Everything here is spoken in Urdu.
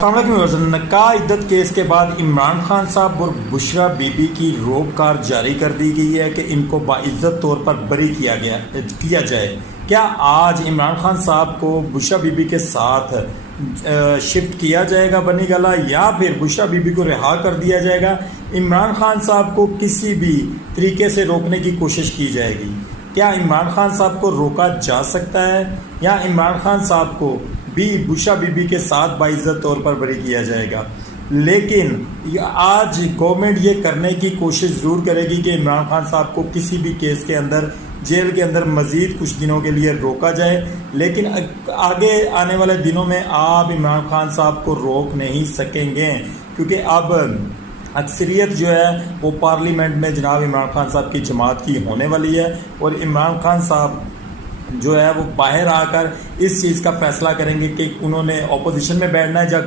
السلام علیکم۔ نکاح عدت کیس کے بعد عمران خان صاحب اور بشرا بی بی کی روک جاری کر دی گئی ہے کہ ان کو باعزت طور پر بری کیا جائے۔ کیا آج عمران خان صاحب کو بشرا بی بی کے ساتھ شفٹ کیا جائے گا بنی گلہ، یا پھر بشرا بی بی کو رہا کر دیا جائے گا؟ عمران خان صاحب کو کسی بھی طریقے سے روکنے کی کوشش کی جائے گی؟ کیا عمران خان صاحب کو روکا جا سکتا ہے، یا عمران خان صاحب کو بھی بشرا بی بی کے ساتھ باعزت طور پر بری کیا جائے گا؟ لیکن آج گورنمنٹ یہ کرنے کی کوشش ضرور کرے گی کہ عمران خان صاحب کو کسی بھی کیس کے اندر جیل کے اندر مزید کچھ دنوں کے لیے روکا جائے، لیکن آگے آنے والے دنوں میں آپ عمران خان صاحب کو روک نہیں سکیں گے، کیونکہ اب اکثریت جو ہے وہ پارلیمنٹ میں جناب عمران خان صاحب کی جماعت کی ہونے والی ہے، اور عمران خان صاحب جو ہے وہ باہر آ کر اس چیز کا فیصلہ کریں گے کہ انہوں نے اپوزیشن میں بیٹھنا ہے یا